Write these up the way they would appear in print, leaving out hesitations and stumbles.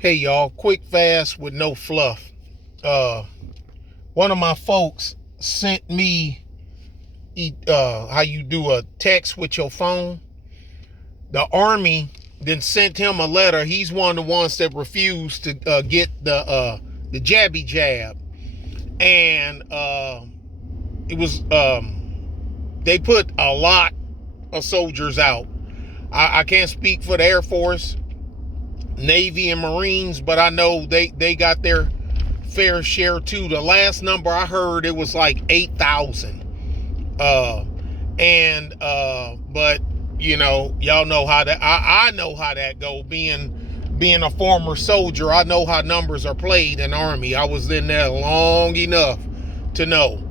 Hey y'all, quick fast with no fluff. Uh, One of my folks sent me how you do a text with your phone. The Army then sent him a letter. He's one of the ones that refused to get the jabby jab, and it was they put a lot of soldiers out. I can't speak for the Air Force, Navy, and Marines, but I know they got their fair share too. The last number I heard, it was like 8,000. But y'all know how that. I know how that go. Being a former soldier, I know how numbers are played in the Army. I was in there long enough to know.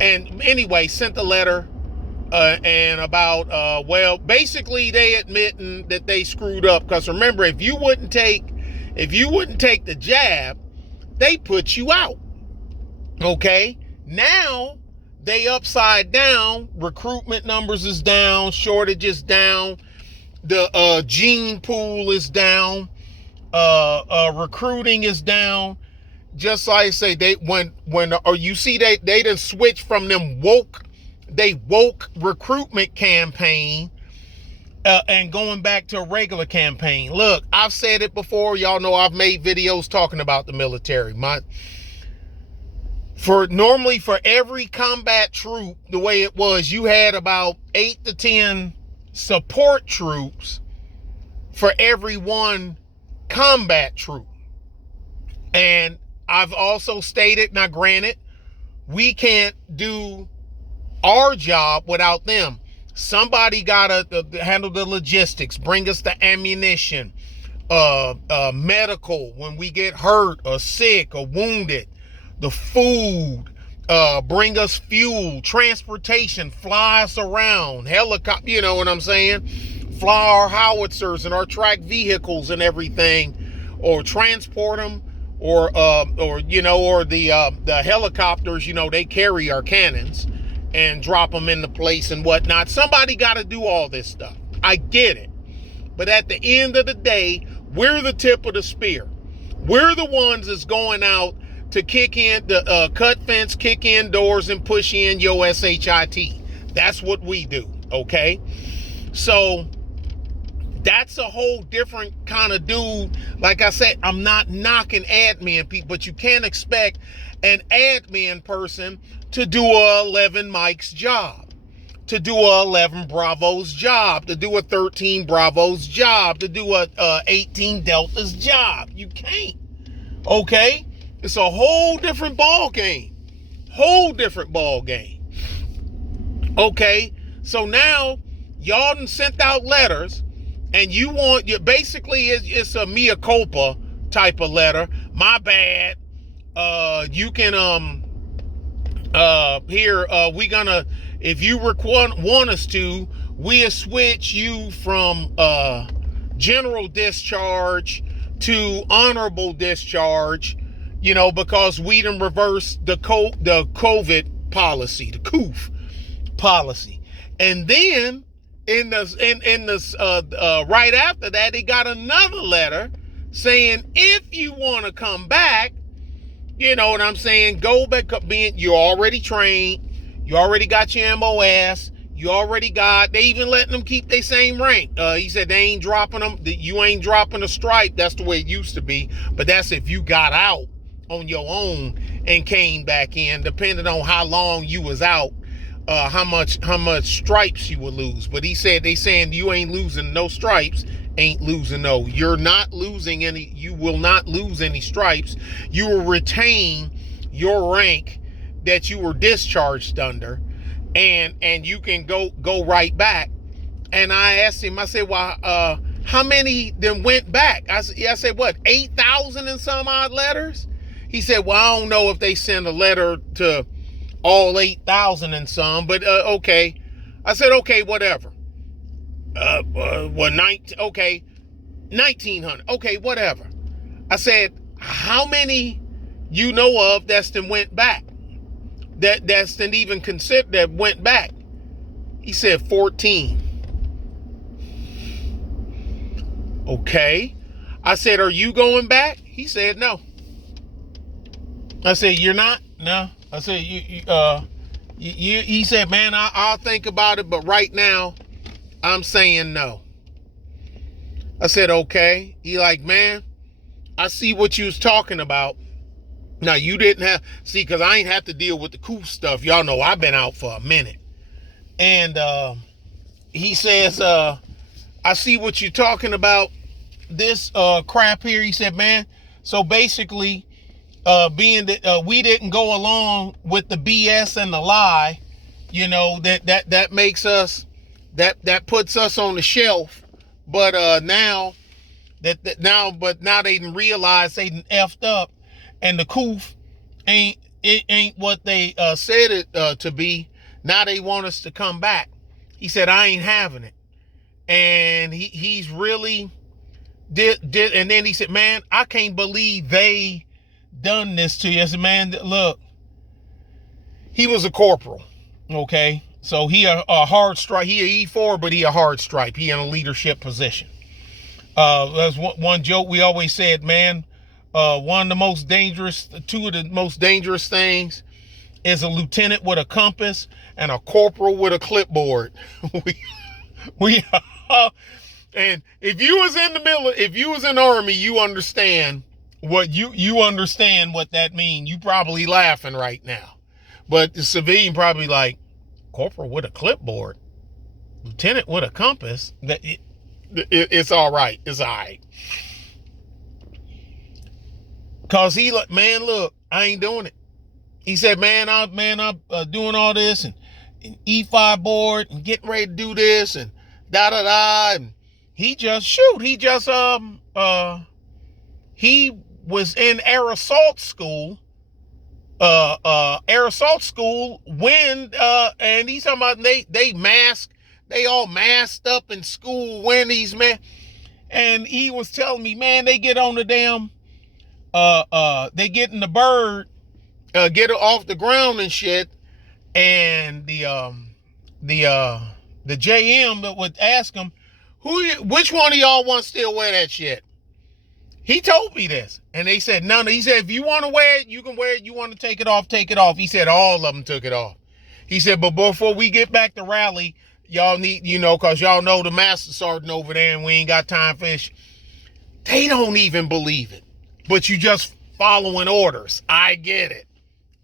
And anyway, sent a letter. And about basically they admitting that they screwed up, because remember, if you wouldn't take the jab, they put you out. Okay, now they upside down. Recruitment numbers is down, shortage is down, the gene pool is down, recruiting is down. Just like I say, they when or you see they done switch from them woke recruitment campaign and going back to a regular campaign. Look, I've said it before. Y'all know I've made videos talking about the military. Normally for every combat troop, the way it was, you had about 8 to 10 support troops for every one combat troop. And I've also stated, now granted, we can't do our job without them. Somebody gotta handle the logistics, bring us the ammunition, medical when we get hurt or sick or wounded, the food, bring us fuel, transportation, fly us around, helicopter, you know what I'm saying? Fly our howitzers and our track vehicles and everything, or transport them, or the helicopters, they carry our cannons and drop them into place and whatnot. Somebody got to do all this stuff. I get it. But at the end of the day, we're the tip of the spear. We're the ones that's going out to kick in the cut fence, kick in doors, and push in your SHIT. That's what we do, okay? So that's a whole different kind of dude. Like I said, I'm not knocking admin people, but you can't expect an admin person to do a 11 Mike's job, to do a 11 Bravo's job, to do a 13 Bravo's job, to do a 18 Delta's job. You can't. Okay? It's a whole different ball game. Whole different ball game. Okay? So now y'all done sent out letters, and basically it's a mea culpa type of letter. My bad. You can we gonna, if you want us to, we'll switch you from general discharge to honorable discharge, because we done reversed the COVID policy, the COOF policy. And then in this right after that, they got another letter saying, if you want to come back, you know what I'm saying, go back up, you're already trained, you already got your MOS, they even letting them keep their same rank. He said they ain't dropping them, you ain't dropping a stripe. That's the way it used to be, but that's if you got out on your own and came back in, depending on how long you was out, how much stripes you would lose. But he said, they saying you ain't losing no stripes, you're not losing any, you will not lose any stripes. You will retain your rank that you were discharged under, and you can go right back. And I asked him, I said, well, how many then went back? I said, what, 8,000 and some odd letters? He said, well, I don't know if they send a letter to all 8,000 and some, but okay. I said, okay, whatever. 1,900. Okay, whatever. I said, how many you know of that's then went back? That's then even considered that went back? He said 14. Okay. I said, are you going back? He said, no. I said, you're not? No. I said, he said, man, I'll think about it, but right now, I'm saying no. I said, okay. He like, man, I see what you was talking about. Now, you didn't have, see, because I ain't have to deal with the cool stuff. Y'all know I've been out for a minute. And he says, I see what you're talking about. This crap here. He said, man, so basically, being that we didn't go along with the BS and the lie, that makes us, that puts us on the shelf. But now now they didn't realize they done effed up, and the coof ain't what they said it to be. Now they want us to come back. He said, I ain't having it. And he's really did, and then he said, man, I can't believe they done this to you. I said, man, look, he was a corporal, okay? So he a hard stripe. He a E4, but he a hard stripe. He in a leadership position. That's one joke we always said, man, two of the most dangerous things is a lieutenant with a compass and a corporal with a clipboard. And if you was in the military, if you was in the Army, you understand what you understand what that means. You probably laughing right now, but the civilian probably like, corporal with a clipboard, lieutenant with a compass. It's all right. It's all right. Cause he like, man, look, I ain't doing it. He said, man, I'm doing all this and E5 board and getting ready to do this and da. And he was in air assault school. Air assault school when and he's talking about they all masked up in school when these men, and he was telling me, man, they get on the damn they get in the bird, get it off the ground and shit, and the JM that would ask him, which one of y'all want to still wear that shit? He told me this, and they said none. He said, if you want to wear it, you can wear it. You want to take it off, take it off. He said all of them took it off. He said, but before we get back to rally, y'all need, because y'all know the master sergeant over there, and we ain't got time for this. They don't even believe it, but you just following orders. I get it.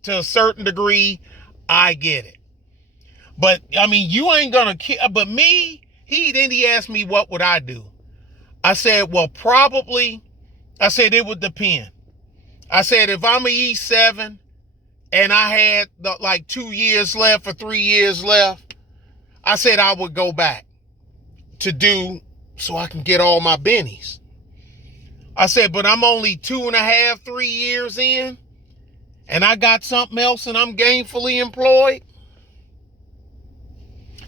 To a certain degree, I get it. But, I mean, you ain't going to, but me, he asked me, what would I do? I said, well, probably, I said, it would depend. I said, if I'm an E7 and I had like 2 years left or 3 years left, I said I would go back to do so I can get all my bennies. I said, but I'm only 2.5, 3 years in, and I got something else and I'm gainfully employed.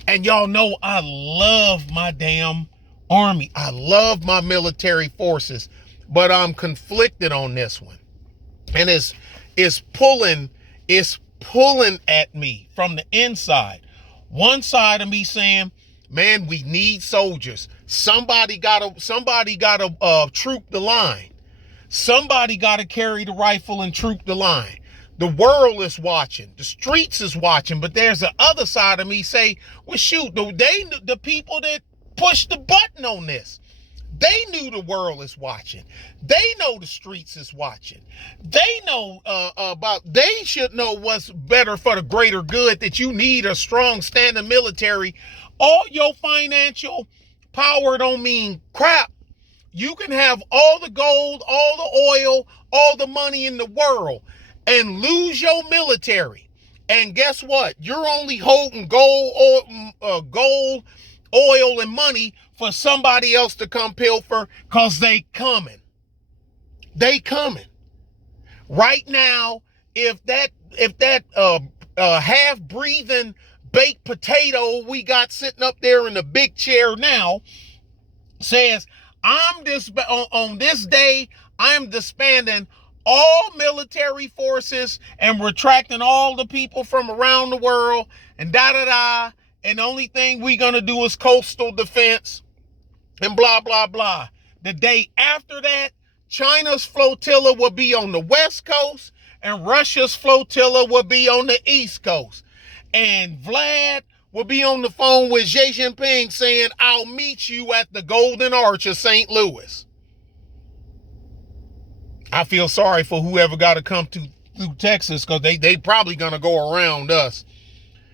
And y'all know I love my damn Army. I love my military forces, but I'm conflicted on this one. And it's pulling at me from the inside. One side of me saying, man, we need soldiers. Somebody gotta troop the line. Somebody gotta carry the rifle and troop the line. The world is watching. The streets is watching. But there's the other side of me say, well, shoot, the people that pushed the button on this, they knew the world is watching. They know the streets is watching. They know they should know what's better for the greater good, that you need a strong standing military. All your financial power don't mean crap. You can have all the gold, all the oil, all the money in the world and lose your military. And guess what? You're only holding gold, oil, and money for somebody else to come pilfer, because they coming. They coming. Right now, if that half-breathing baked potato we got sitting up there in the big chair now says, on this day, I'm disbanding all military forces and retracting all the people from around the world and and the only thing we're going to do is coastal defense and blah, blah, blah. The day after that, China's flotilla will be on the West Coast and Russia's flotilla will be on the East Coast. And Vlad will be on the phone with Xi Jinping saying, I'll meet you at the Golden Arch of St. Louis. I feel sorry for whoever got to come through Texas, because they probably going to go around us.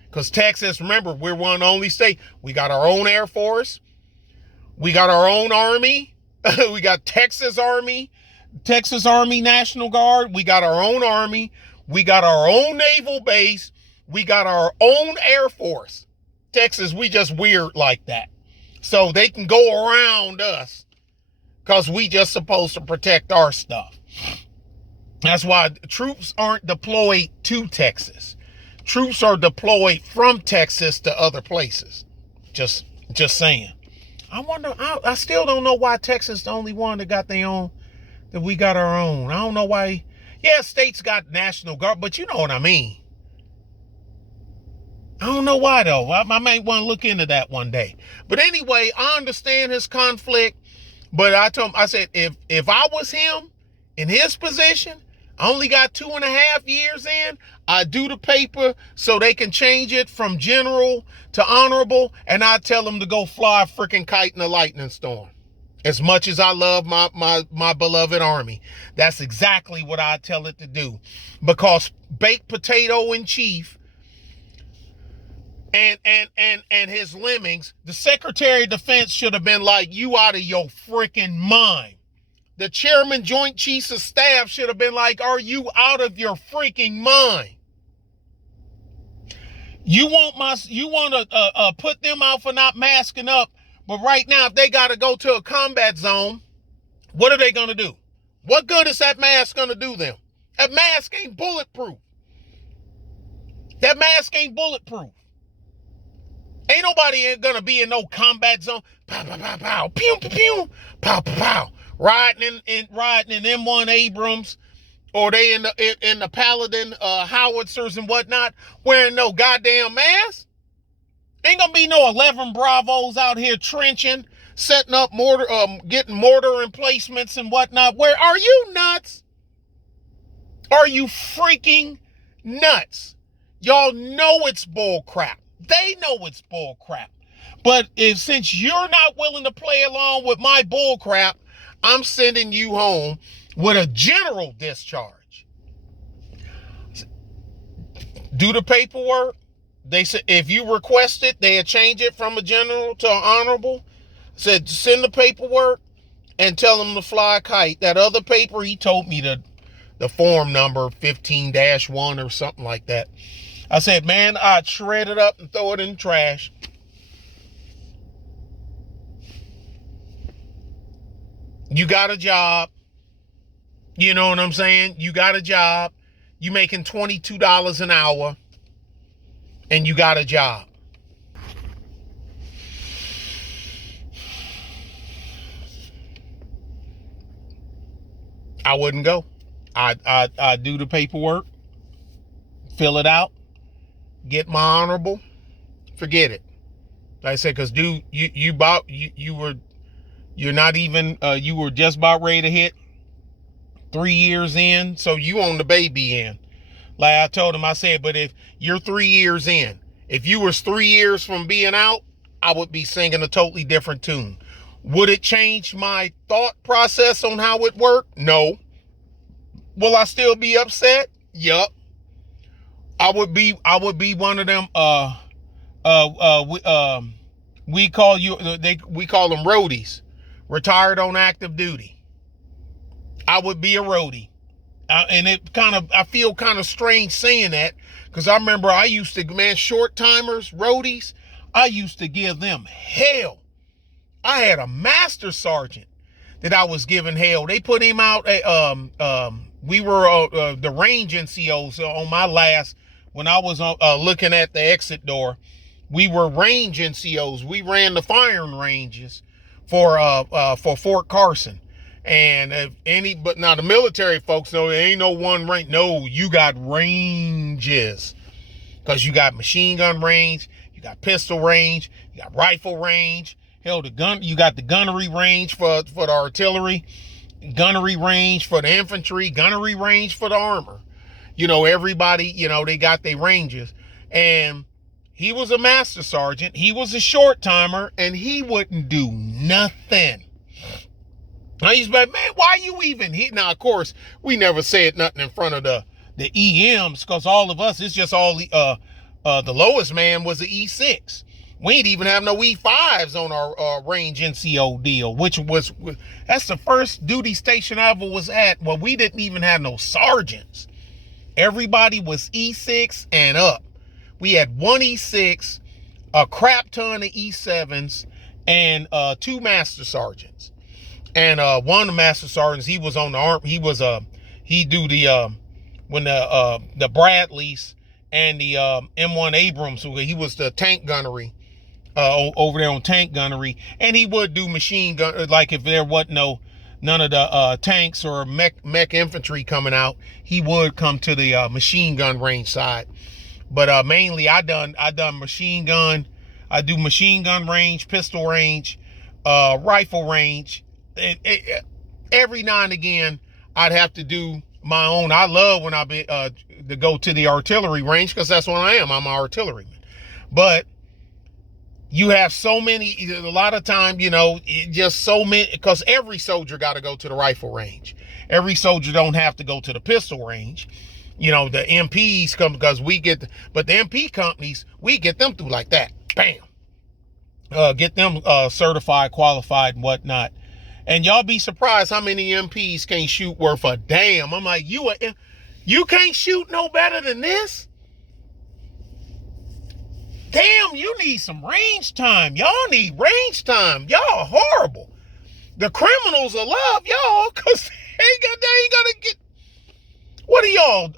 Because Texas, remember, we're one only state. We got our own Air Force. We got our own Army. We got Texas Army National Guard. We got our own Army. We got our own naval base. We got our own Air Force. Texas, we just weird like that. So they can go around us because we just supposed to protect our stuff. That's why troops aren't deployed to Texas. Troops are deployed from Texas to other places. Just saying. I wonder, I still don't know why Texas is the only one that got their own, that we got our own. I don't know why. Yeah, states got National Guard, but you know what I mean. I don't know why, though. I might want to look into that one day. But anyway, I understand his conflict. But I told him, I said, if I was him in his position, I only got 2.5 years in, I do the paper so they can change it from general to honorable, and I tell them to go fly a freaking kite in a lightning storm. As much as I love my beloved Army, that's exactly what I tell it to do. Because baked potato in chief and his lemmings, the Secretary of Defense should have been like, you out of your freaking mind. The Chairman Joint Chiefs of Staff should have been like, are you out of your freaking mind? You want to put them out for not masking up, but right now, if they got to go to a combat zone, what are they going to do? What good is that mask going to do them? That mask ain't bulletproof. That mask ain't bulletproof. Ain't nobody going to be in no combat zone. Pow, pow, pow, pow. Pew, pew, pew. Pow, pow, pow. Riding in M1 Abrams, or they in the Paladin howitzers and whatnot, wearing no goddamn mask. Ain't gonna be no 11 Bravos out here trenching, setting up mortar, getting mortar emplacements and whatnot. Where are you nuts? Are you freaking nuts? Y'all know it's bull crap. They know it's bull crap. But since you're not willing to play along with my bull crap, I'm sending you home with a general discharge. Do the paperwork. They said if you request it, they'll change it from a general to an honorable. Said send the paperwork and tell them to fly a kite. That other paper, he told me the form number 15-1 or something like that. I said, man, I'd shred it up and throw it in the trash. You got a job. You know what I'm saying? You got a job. You making $22 an hour. And you got a job. I wouldn't go. I'd do the paperwork. Fill it out. Get my honorable. Forget it. Like I said, because dude, you were just about ready to hit 3 years in, so you on the baby end. Like I told him, I said, but if you're 3 years in, if you was 3 years from being out, I would be singing a totally different tune. Would it change my thought process on how it worked? No. Will I still be upset? Yup. I would be one of them, we call them roadies. Retired on active duty. I would be a roadie. And I feel kind of strange saying that, because I remember I used to, short timers, roadies, I used to give them hell. I had a master sergeant that I was giving hell. They put him out we were the range NCOs on my last, when I was looking at the exit door, we were range NCOs. We ran the firing ranges for Fort Carson. And but now the military folks know there ain't no one range. No, you got ranges. Because you got machine gun range, you got pistol range, you got rifle range, Hell, the gun, you got the gunnery range for the artillery, gunnery range for the infantry, gunnery range for the armor. You know, everybody, you know, they got their ranges. And he was a master sergeant. He was a short timer, and he wouldn't do nothing. I used to be like, man, why you even here? Now, of course, we never said nothing in front of the EMs, because all of us, it's just all the lowest man was the E6. We ain't even have no E5s on our range NCO deal, that's the first duty station I ever was at. Well, we didn't even have no sergeants. Everybody was E6 and up. We had one E6, a crap ton of E7s, and 2 master sergeants. And one of the master sergeants, he was on the arm. He do the when the Bradleys and the M1 Abrams. He was the tank gunnery over there on tank gunnery, and he would do machine gun. Like if there wasn't none of the tanks or mech infantry coming out, he would come to the machine gun range side. But mainly I done machine gun. I do machine gun range, pistol range, rifle range. Every now and again, I'd have to do my own. I love when I to go to the artillery range, because that's what I am. I'm an artilleryman. But you have so many, a lot of time, you know, just so many, because every soldier got to go to the rifle range. Every soldier don't have to go to the pistol range. You know, the MPs come because but the MP companies, we get them through like that. Bam. Get them certified, qualified, and whatnot. And y'all be surprised how many MPs can't shoot worth a damn. I'm like, you can't shoot no better than this? Damn, you need some range time. Y'all need range time. Y'all are horrible. The criminals will love y'all, because they ain't gonna get. What are y'all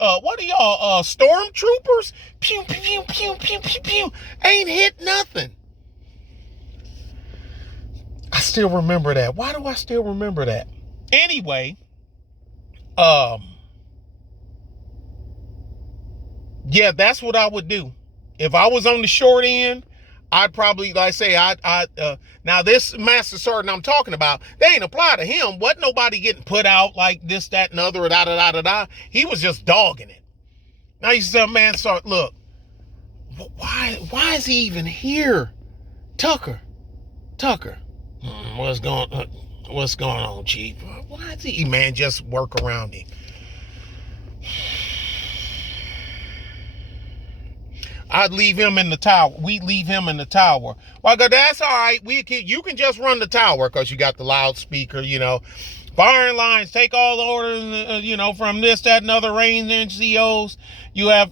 stormtroopers? Pew, pew, pew, pew, pew, pew. Ain't hit nothing. I still remember that. Why do I still remember that? Anyway, yeah, that's what I would do. If I was on the short end, I'd probably, like I say, now this master sergeant I'm talking about, they ain't apply to him. Wasn't nobody getting put out like this, that, and other, da. He was just dogging it. Now you say, man, look, why is he even here? Tucker. What's going on, Chief? Why is he, man, just work around him? I'd leave him in the tower. We'd leave him in the tower. Well, I go, that's all right. You can just run the tower, because you got the loudspeaker, you know. Firing lines, take all the orders, you know, from this, that, and other range NCOs. You have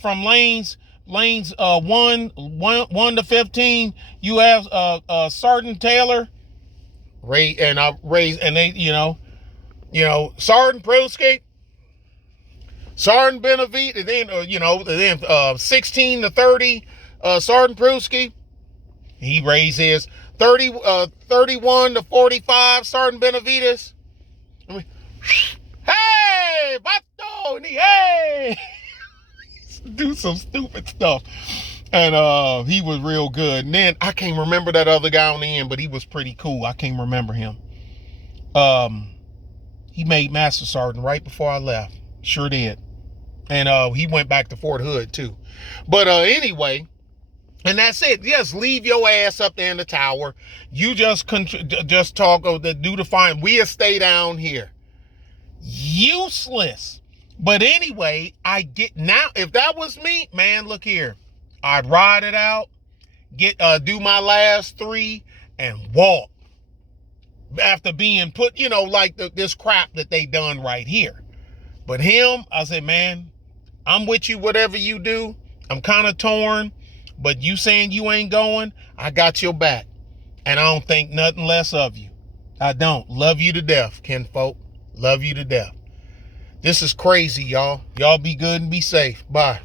from lanes 1 to 15. You have Sergeant Taylor, Ray, and they, you know, Sergeant Prilsky, Sergeant Benavides, and then 16 to 30, Sergeant Prilsky. He raised his 31 to 45, Sergeant Benavides. Hey, Bato, and hey, do some stupid stuff. And he was real good. And then I can't remember that other guy on the end, but he was pretty cool. I can't remember him. He made Master Sergeant right before I left. Sure did. And he went back to Fort Hood too. But anyway, and that's it. Just leave your ass up there in the tower. You just talk, do the fine. We'll stay down here. Useless. But anyway, now, if that was me, man, look here. I'd ride it out, do my last 3 and walk. After being put, you know, like this crap that they done right here. But him, I said, man, I'm with you, whatever you do. I'm kind of torn, but you saying you ain't going, I got your back. And I don't think nothing less of you. I don't. Love you to death, kinfolk. Love you to death. This is crazy, y'all. Y'all be good and be safe. Bye.